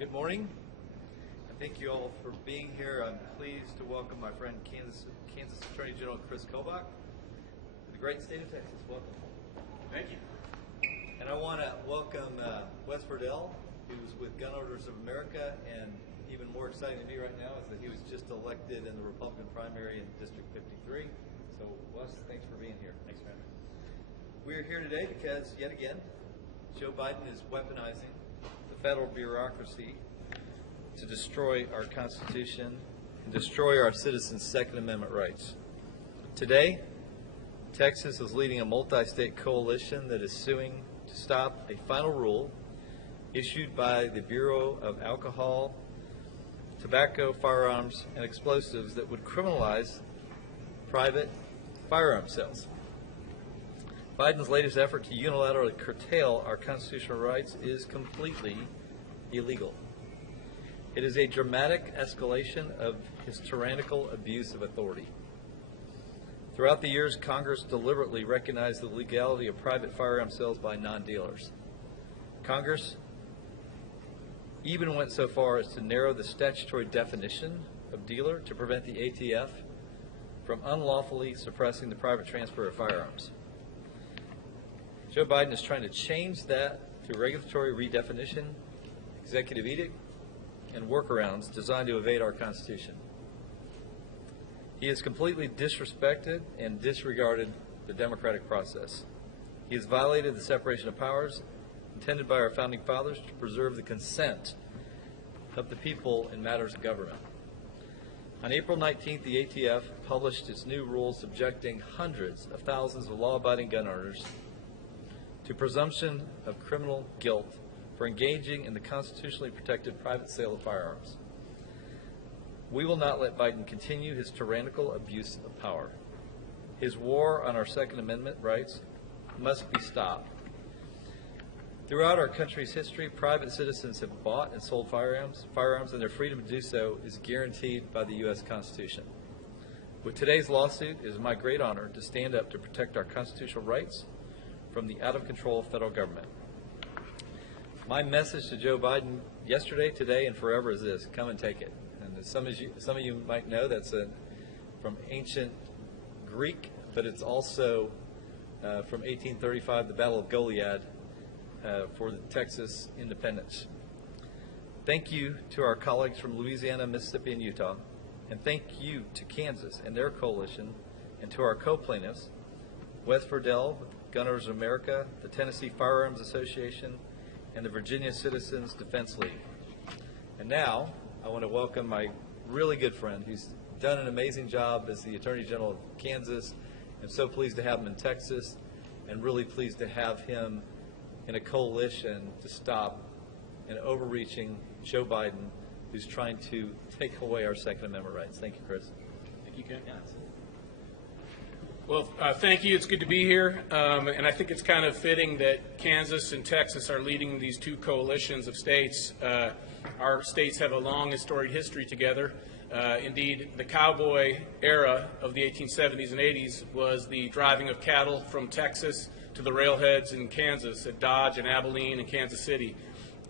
Good morning. Thank you all for being here. I'm pleased to welcome my friend Kansas Attorney General Kris Kobach to the great state of Texas. Welcome. Thank you. And I want to welcome Wes Virdell, who's with Gun Owners of America, and even more exciting to me right now is that he was just elected in the Republican primary in District 53. So Wes, thanks for being here. Thanks for having me. We're here today because, yet again, Joe Biden is weaponizing the federal bureaucracy to destroy our Constitution and destroy our citizens' Second Amendment rights. Today, Texas is leading a multi-state coalition that is suing to stop a final rule issued by the Bureau of Alcohol, Tobacco, Firearms, and Explosives that would criminalize private firearm sales. Biden's latest effort to unilaterally curtail our constitutional rights is completely illegal. It is a dramatic escalation of his tyrannical abuse of authority. Throughout the years, Congress deliberately recognized the legality of private firearm sales by non-dealers. Congress even went so far as to narrow the statutory definition of dealer to prevent the ATF from unlawfully suppressing the private transfer of firearms. Joe Biden is trying to change that through regulatory redefinition, executive edict, and workarounds designed to evade our Constitution. He has completely disrespected and disregarded the democratic process. He has violated the separation of powers intended by our founding fathers to preserve the consent of the people in matters of government. On April 19th, the ATF published its new rules subjecting hundreds of thousands of law-abiding gun owners to presumption of criminal guilt for engaging in the constitutionally protected private sale of firearms. We will not let Biden continue his tyrannical abuse of power. His war on our Second Amendment rights must be stopped. Throughout our country's history, private citizens have bought and sold firearms, and their freedom to do so is guaranteed by the U.S. Constitution. With today's lawsuit, it is my great honor to stand up to protect our constitutional rights from the out-of-control federal government. My message to Joe Biden yesterday, today, and forever is this: come and take it. And as some of you might know, that's from ancient Greek, but it's also from 1835, the Battle of Goliad, for the Texas independence. Thank you to our colleagues from Louisiana, Mississippi, and Utah, and thank you to Kansas and their coalition, and to our co-plaintiffs, Wes Virdell, Gun Owners of America, the Tennessee Firearms Association, and the Virginia Citizens Defense League. And now, I want to welcome my really good friend who's done an amazing job as the Attorney General of Kansas. I'm so pleased to have him in Texas, and really pleased to have him in a coalition to stop an overreaching Joe Biden who's trying to take away our Second Amendment rights. Thank you, Kris. Thank you, Ken. Well, thank you. It's good to be here. And I think it's kind of fitting that Kansas and Texas are leading these two coalitions of states. Our states have a long and storied history together. Indeed, the cowboy era of the 1870s and 80s was the driving of cattle from Texas to the railheads in Kansas at Dodge and Abilene and Kansas City.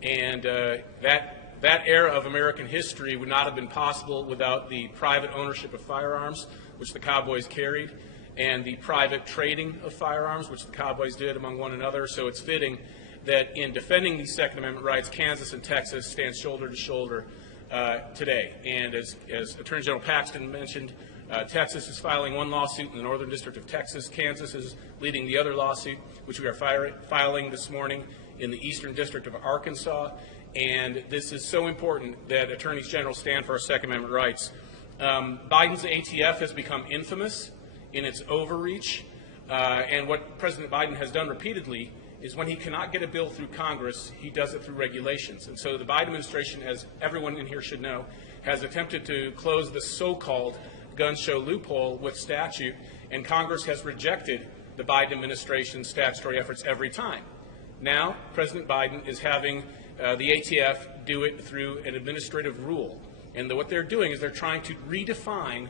And that era of American history would not have been possible without the private ownership of firearms, which the cowboys carried, and the private trading of firearms, which the cowboys did among one another. So it's fitting that in defending these Second Amendment rights, Kansas and Texas stand shoulder to shoulder today. And as Attorney General Paxton mentioned, Texas is filing one lawsuit in the Northern District of Texas. Kansas is leading the other lawsuit, which we are filing this morning in the Eastern District of Arkansas. And this is so important that attorneys general stand for our Second Amendment rights. Biden's ATF has become infamous in its overreach. And what President Biden has done repeatedly is when he cannot get a bill through Congress, he does it through regulations. And so the Biden administration, as everyone in here should know, has attempted to close the so-called gun show loophole with statute, and Congress has rejected the Biden administration's statutory efforts every time. Now, President Biden is having the ATF do it through an administrative rule. And what they're doing is they're trying to redefine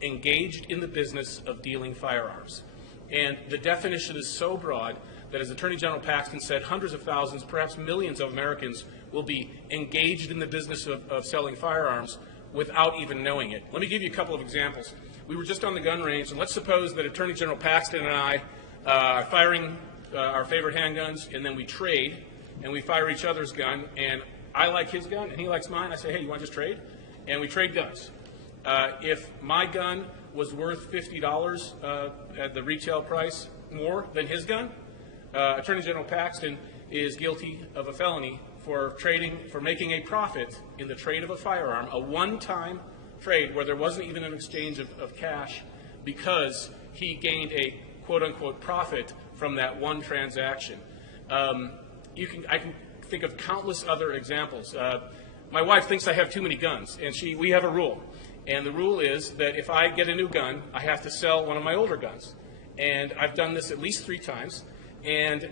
engaged in the business of dealing firearms. And the definition is so broad that, as Attorney General Paxton said, hundreds of thousands, perhaps millions of Americans will be engaged in the business of selling firearms without even knowing it. Let me give you a couple of examples. We were just on the gun range, and let's suppose that Attorney General Paxton and I are firing our favorite handguns, and then we trade, and we fire each other's gun, and I like his gun, and he likes mine. I say, hey, you want to just trade? And we trade guns. If my gun was worth $50 at the retail price more than his gun, Attorney General Paxton is guilty of a felony for making a profit in the trade of a firearm, a one-time trade where there wasn't even an exchange of cash, because he gained a quote-unquote profit from that one transaction. I can think of countless other examples. My wife thinks I have too many guns, and we have a rule. And the rule is that if I get a new gun, I have to sell one of my older guns. And I've done this at least 3 times. And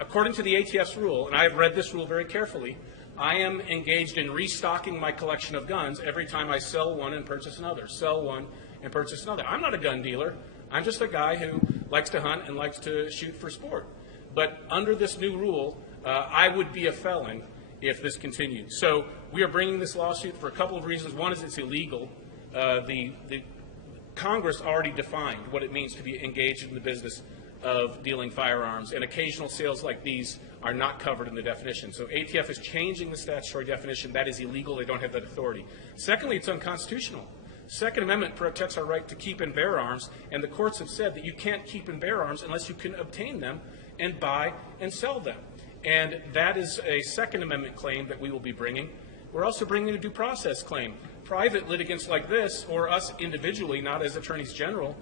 according to the ATF's rule, and I've read this rule very carefully, I am engaged in restocking my collection of guns every time I sell one and purchase another, sell one and purchase another. I'm not a gun dealer. I'm just a guy who likes to hunt and likes to shoot for sport. But under this new rule, I would be a felon if this continued. So we are bringing this lawsuit for a couple of reasons. One is it's illegal. The Congress already defined what it means to be engaged in the business of dealing firearms, and occasional sales like these are not covered in the definition. So ATF is changing the statutory definition. That is illegal. They don't have that authority. Secondly, it's unconstitutional. Second Amendment protects our right to keep and bear arms, and the courts have said that you can't keep and bear arms unless you can obtain them and buy and sell them. And that is a Second Amendment claim that we will be bringing. We're also bringing a due process claim. Private litigants like this, or us individually, not as attorneys general,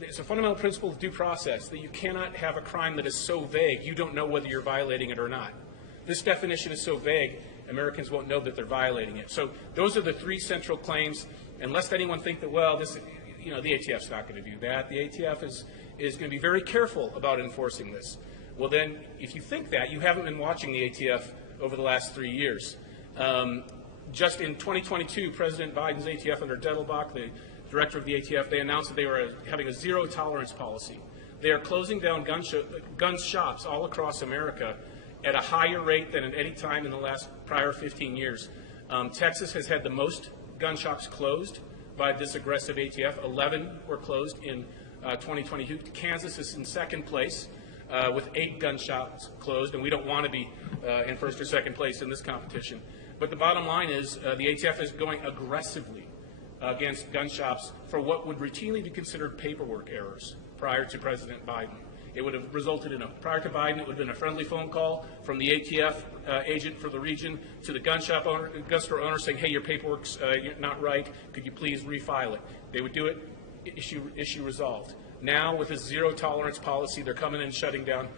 it's a fundamental principle of due process that you cannot have a crime that is so vague you don't know whether you're violating it or not. This definition is so vague, Americans won't know that they're violating it. So those are the 3 central claims. And lest anyone think that, well, the ATF's not going to do that. The ATF is going to be very careful about enforcing this. Well, then, if you think that, you haven't been watching the ATF over the last 3 years. Just in 2022, President Biden's ATF under Kobach, the director of the ATF, they announced that they were having a zero-tolerance policy. They are closing down gun shops all across America at a higher rate than at any time in the prior 15 years. Texas has had the most gun shops closed by this aggressive ATF. 11 were closed in 2022. Kansas is in second place with 8 gun shops closed, and we don't want to be in first or second place in this competition. But the bottom line is the ATF is going aggressively against gun shops for what would routinely be considered paperwork errors prior to President Biden. It would have resulted in prior to Biden, it would have been a friendly phone call from the ATF agent for the region to the gun store owner saying, hey, your paperwork's not right. Could you please refile it? They would do it, issue resolved. Now, with this zero-tolerance policy, they're coming in and shutting down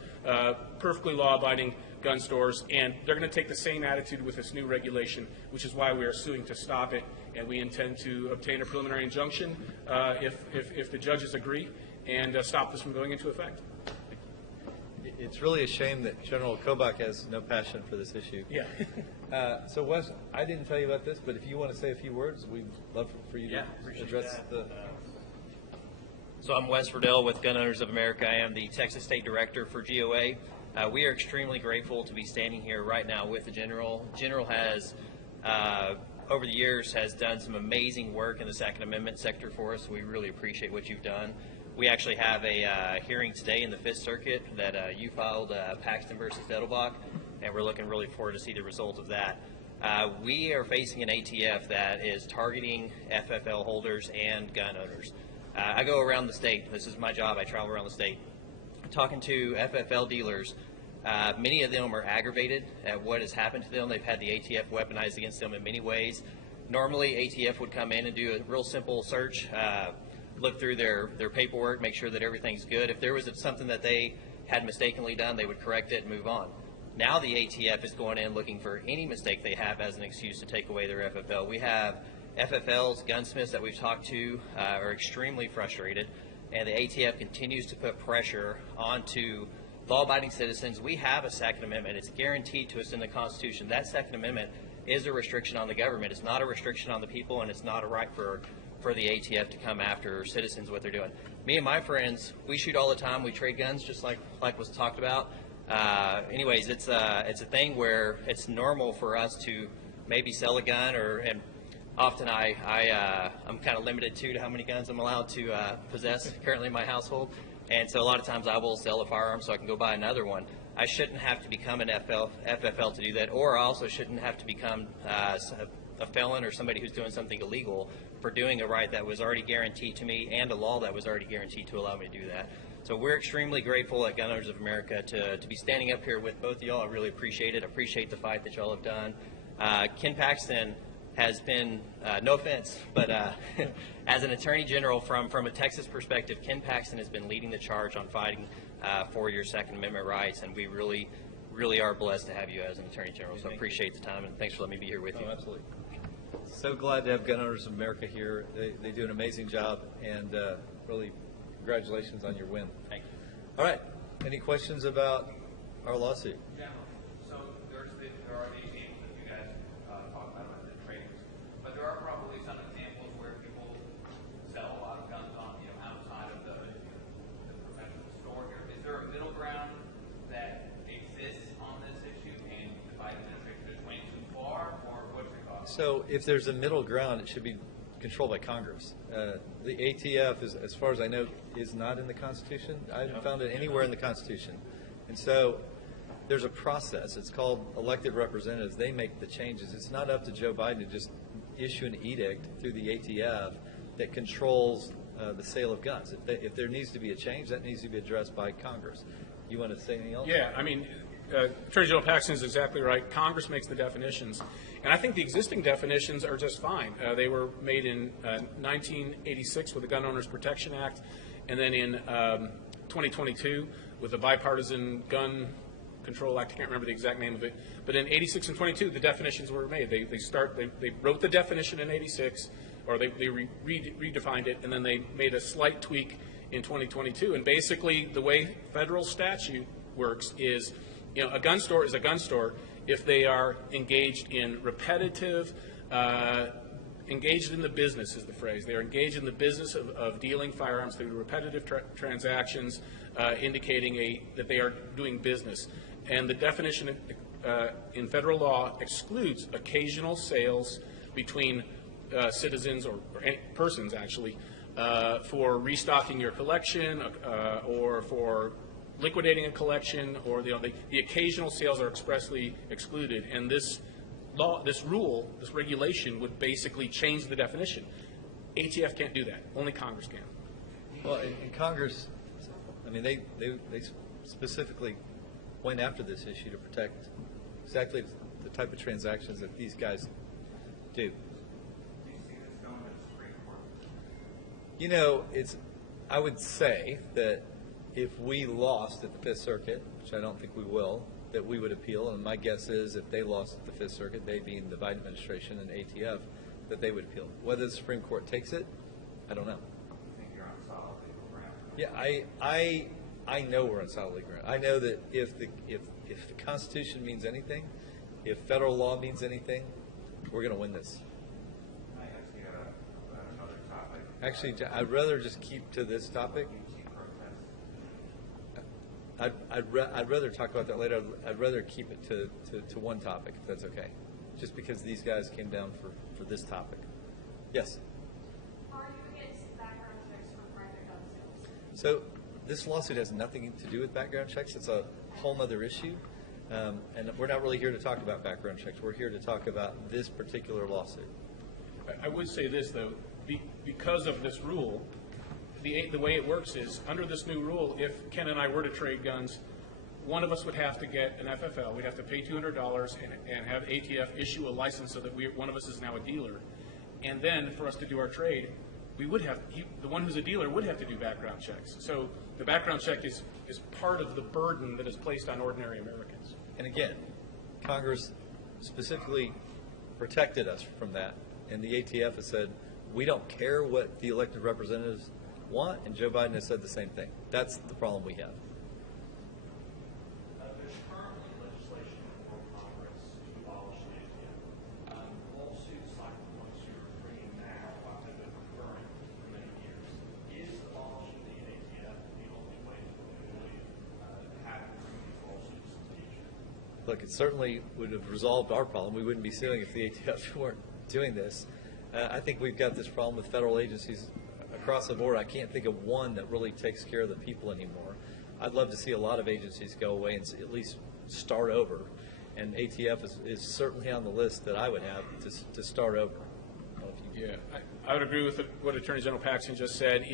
perfectly law-abiding gun stores, and they're going to take the same attitude with this new regulation, which is why we are suing to stop it, and we intend to obtain a preliminary injunction if the judges agree, and stop this from going into effect. It's really a shame that General Kobach has no passion for this issue. Yeah. So, Wes, I didn't tell you about this, but if you want to say a few words, we'd love for you to address the... So I'm Wes Virdell with Gun Owners of America. I am the Texas State Director for GOA. We are extremely grateful to be standing here right now with the General. General has, over the years, has done some amazing work in the Second Amendment sector for us. We really appreciate what you've done. We actually have a hearing today in the Fifth Circuit that you filed, Paxton versus Kobach, and we're looking really forward to see the result of that. We are facing an ATF that is targeting FFL holders and gun owners. I go around the state. This is my job. I travel around the state talking to FFL dealers. Many of them are aggravated at what has happened to them. They've had the ATF weaponized against them in many ways. Normally, ATF would come in and do a real simple search, look through their paperwork, make sure that everything's good. If there was something that they had mistakenly done, they would correct it and move on. Now the ATF is going in looking for any mistake they have as an excuse to take away their FFL. We have FFLs, gunsmiths that we've talked to are extremely frustrated, and the ATF continues to put pressure onto law-abiding citizens. We have a Second Amendment. It's guaranteed to us in the Constitution. That Second Amendment is a restriction on the government. It's not a restriction on the people, and it's not a right for for the ATF to come after citizens, what they're doing. Me and my friends, we shoot all the time. We trade guns, just like was talked about. Anyways, it's a thing where it's normal for us to maybe sell a gun, and often I'm kind of limited to how many guns I'm allowed to possess currently in my household. And so a lot of times I will sell a firearm so I can go buy another one. I shouldn't have to become an FFL to do that, or I also shouldn't have to become a felon or somebody who's doing something illegal for doing a right that was already guaranteed to me and a law that was already guaranteed to allow me to do that. So we're extremely grateful at Gun Owners of America to be standing up here with both of y'all. I really appreciate it. I appreciate the fight that y'all have done. Ken Paxton has been, no offense, but as an Attorney General from a Texas perspective, Ken Paxton has been leading the charge on fighting for your Second Amendment rights, and we really, really are blessed to have you as an Attorney General. So I appreciate the time, and thanks for letting me be here with you. Oh, absolutely. So glad to have Gun Owners of America here. They do an amazing job, and really congratulations on your win. Thank you. All right. Any questions about our lawsuit? Yeah. So there are these examples that you guys talk about the traders, but there are probably some examples where people sell a lot of guns on outside of the professional store here. Is there a middle ground that exists on this issue, and the Biden administration just went too far, or what's your thoughts? So if there's a middle ground, it should be controlled by Congress. The ATF, as far as I know, is not in the Constitution. I haven't found it anywhere in the Constitution. And so there's a process. It's called elected representatives. They make the changes. It's not up to Joe Biden to just issue an edict through the ATF that controls the sale of guns. If there needs to be a change, that needs to be addressed by Congress. You want to say anything else? Yeah, I mean, Attorney General Paxton is exactly right. Congress makes the definitions. And I think the existing definitions are just fine. They were made in 1986 with the Gun Owners Protection Act, and then in 2022 with the Bipartisan Gun Control Act. I can't remember the exact name of it. But in 86 and 22, the definitions were made. They wrote the definition in 86, or they redefined it, and then they made a slight tweak in 2022. And basically, the way federal statute works is, a gun store is a gun store if they are engaged in repetitive, engaged in the business is the phrase. They're engaged in the business of dealing firearms through repetitive transactions, indicating that they are doing business. And the definition in federal law excludes occasional sales between citizens or persons, actually, for restocking your collection or for liquidating a collection, or the occasional sales are expressly excluded. And this regulation would basically change the definition. ATF can't do that. Only Congress can. Well, in Congress, I mean, they specifically went after this issue to protect exactly the type of transactions that these guys do. I would say that if we lost at the Fifth Circuit, which I don't think we will, that we would appeal. And my guess is if they lost at the Fifth Circuit, they being the Biden administration and ATF, that they would appeal. Whether the Supreme Court takes it, I don't know. I think you're on solid legal ground. Yeah, I know we're on solid legal ground. I know that if the Constitution means anything, if federal law means anything, we're going to win this. I ask you about another topic. Actually, I'd rather just keep to this topic. I'd rather talk about that later. I'd rather keep it to one topic, if that's okay. Just because these guys came down for this topic. Yes? Are you against background checks for private gun sales? So this lawsuit has nothing to do with background checks. It's a whole other issue. And we're not really here to talk about background checks. We're here to talk about this particular lawsuit. I would say this, though. Because of this rule, the way it works is, under this new rule, if Ken and I were to trade guns, one of us would have to get an FFL. We'd have to pay $200 and have ATF issue a license so that one of us is now a dealer. And then for us to do our trade, we would have, the one who's a dealer would have to do background checks. So the background check is part of the burden that is placed on ordinary Americans. And again, Congress specifically protected us from that. And the ATF has said, we don't care what the elected representatives want, and Joe Biden has said the same thing. That's the problem we have. There's currently legislation before Congress to abolish the ATF. Lawsuits like the ones you're bringing now have been occurring look, it certainly would have resolved our problem. We wouldn't be suing if the ATF weren't doing this. I think we've got this problem with federal agencies across the board. I can't think of one that really takes care of the people anymore. I'd love to see a lot of agencies go away and at least start over. And ATF is certainly on the list that I would have to start over. Yeah, I would agree with what Attorney General Paxton just said.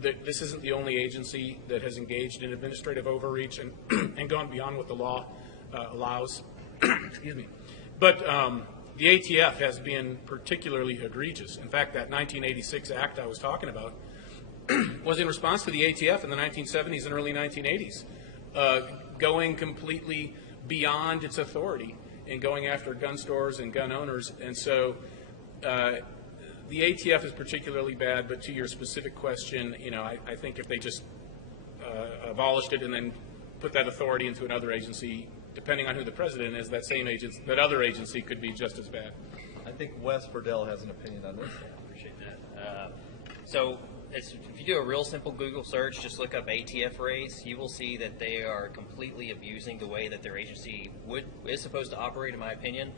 This isn't the only agency that has engaged in administrative overreach and gone beyond what the law allows. Excuse me. But the ATF has been particularly egregious. In fact, that 1986 act I was talking about was in response to the ATF in the 1970s and early 1980s, going completely beyond its authority and going after gun stores and gun owners. And so the ATF is particularly bad, but to your specific question, I think if they just abolished it and then put that authority into another agency, depending on who the president is, that other agency could be just as bad. I think Wes Virdell has an opinion on this. Appreciate that. So if you do a real simple Google search, just look up ATF raids, you will see that they are completely abusing the way that their agency is supposed to operate, in my opinion.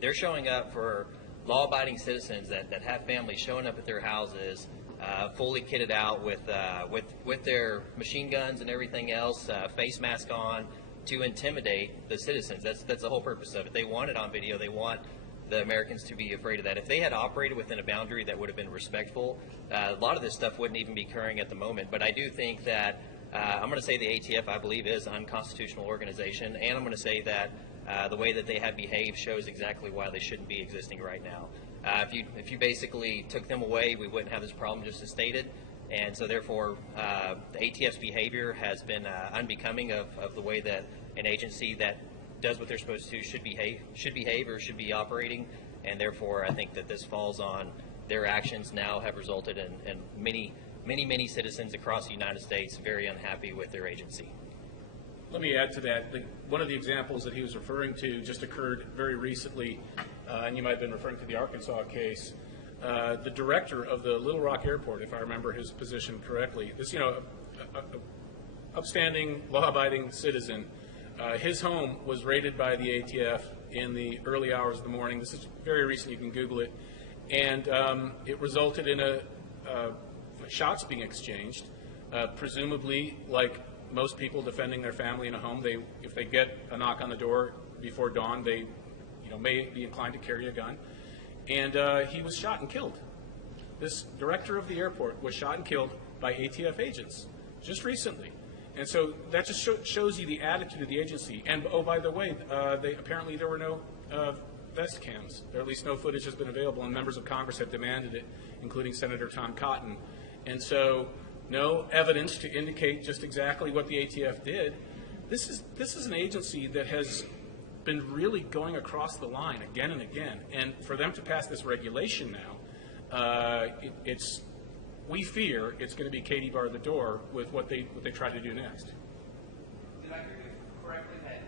They're showing up for law-abiding citizens that have families, showing up at their houses, fully kitted out with their machine guns and everything else, face mask on, to intimidate the citizens. That's the whole purpose of it. They want it on video. They want the Americans to be afraid of that. If they had operated within a boundary that would have been respectful, a lot of this stuff wouldn't even be occurring at the moment. But I do think that I'm going to say the ATF, I believe, is an unconstitutional organization, and I'm going to say that the way that they have behaved shows exactly why they shouldn't be existing right now. If you basically took them away, we wouldn't have this problem just as stated. And so therefore, the ATF's behavior has been unbecoming of the way that an agency that does what they're supposed to should behave or should be operating. And therefore, I think that this falls on their actions now have resulted in many citizens across the United States very unhappy with their agency. Let me add to that. One of the examples that he was referring to just occurred very recently, and you might have been referring to the Arkansas case. The director of the Little Rock Airport, if I remember his position correctly, this upstanding, law-abiding citizen, his home was raided by the ATF in the early hours of the morning. This is very recent. You can Google it. And it resulted in shots being exchanged, presumably, like most people defending their family in a home, if they get a knock on the door before dawn, they may be inclined to carry a gun. And he was shot and killed. This director of the airport was shot and killed by ATF agents just recently. And so that just shows you the attitude of the agency. And, oh, by the way, apparently there were no vest cams. Or at least no footage has been available, and members of Congress have demanded it, including Senator Tom Cotton. And so no evidence to indicate just exactly what the ATF did. This is an agency that has been really going across the line again and again. And for them to pass this regulation now, we fear it's going to be Katie bar the door with what they try to do next. Did I hear you correctly that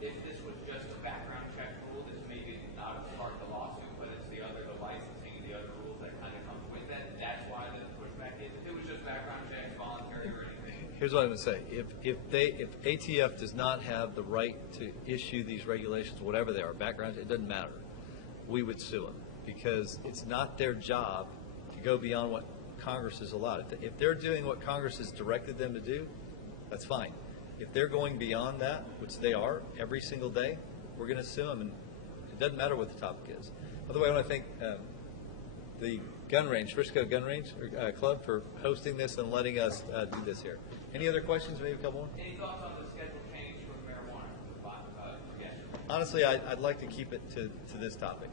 if this was just a background check rule, this may be not a part of the lawsuit, but it's the licensing, the other rules that kind of come with that? That's why the pushback is. If it was just background checks, voluntary or anything. Here's what I'm going to say. If ATF does not have the right to issue these regulations, whatever they are, background, it doesn't matter. We would sue them because it's not their job to go beyond what Congress has allowed. If they're doing what Congress has directed them to do, that's fine. If they're going beyond that, which they are every single day, we're going to sue them, and it doesn't matter what the topic is. By the way, I want to thank the gun range, Frisco Gun Range Club, for hosting this and letting us do this here. Any other questions? Maybe a couple more? Any thoughts on the schedule change for marijuana? Yes. Honestly, I'd like to keep it to this topic.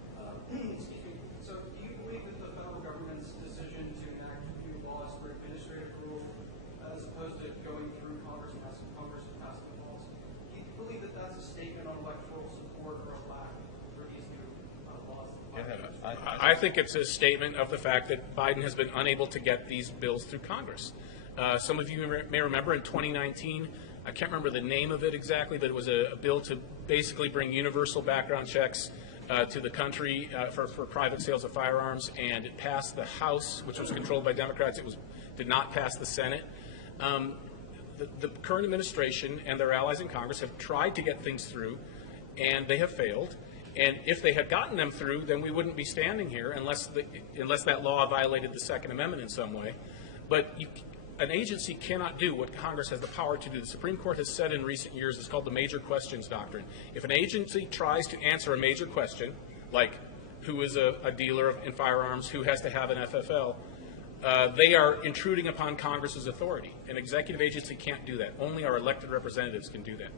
So do you believe that the federal government's decision to enact new laws for administrative rule, as opposed to going through Congress and passing the laws, do you believe that that's a statement on electoral support or a lack for these new laws? I think it's a statement of the fact that Biden has been unable to get these bills through Congress. Some of you may remember in 2019, I can't remember the name of it exactly, but it was a bill to basically bring universal background checks to the country for private sales of firearms, and it passed the House, which was controlled by Democrats. It did not pass the Senate. The current administration and their allies in Congress have tried to get things through. and they have failed. And if they had gotten them through, then we wouldn't be standing here unless that law violated the Second Amendment in some way. But an agency cannot do what Congress has the power to do. The Supreme Court has said in recent years, it's called the major questions doctrine. If an agency tries to answer a major question, like who is a dealer in firearms, who has to have an FFL, they are intruding upon Congress's authority. An executive agency can't do that. Only our elected representatives can do that.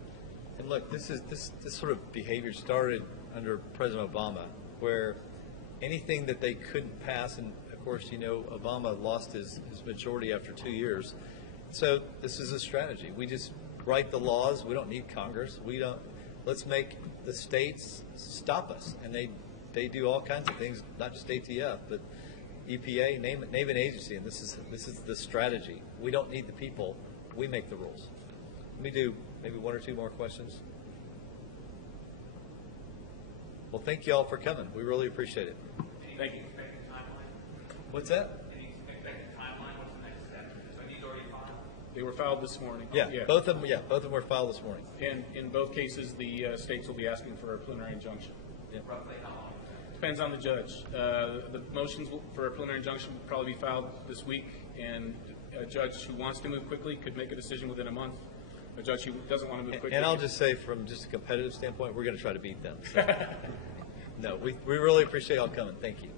And look, this sort of behavior started under President Obama, where anything that they couldn't pass, and of course, you know, Obama lost his majority after 2 years. So this is a strategy. We just write the laws. We don't need Congress. Let's make the states stop us. And they do all kinds of things, not just ATF, but EPA, name an agency, and this is the strategy. We don't need the people. We make the rules. Let me do maybe one or two more questions. Well, thank you all for coming. We really appreciate it. Thank you. Expected timeline? What's that? Any expected timeline? What's the next step? So these already filed? They were filed this morning. Yeah, both of them were filed this morning. And in both cases, the states will be asking for a preliminary injunction. Roughly how long? Depends on the judge. The motions for a preliminary injunction will probably be filed this week, and a judge who wants to move quickly could make a decision within a month. A judge who doesn't want to move quickly. And I'll just say, from just a competitive standpoint, we're going to try to beat them. So. No, we really appreciate y'all coming. Thank you.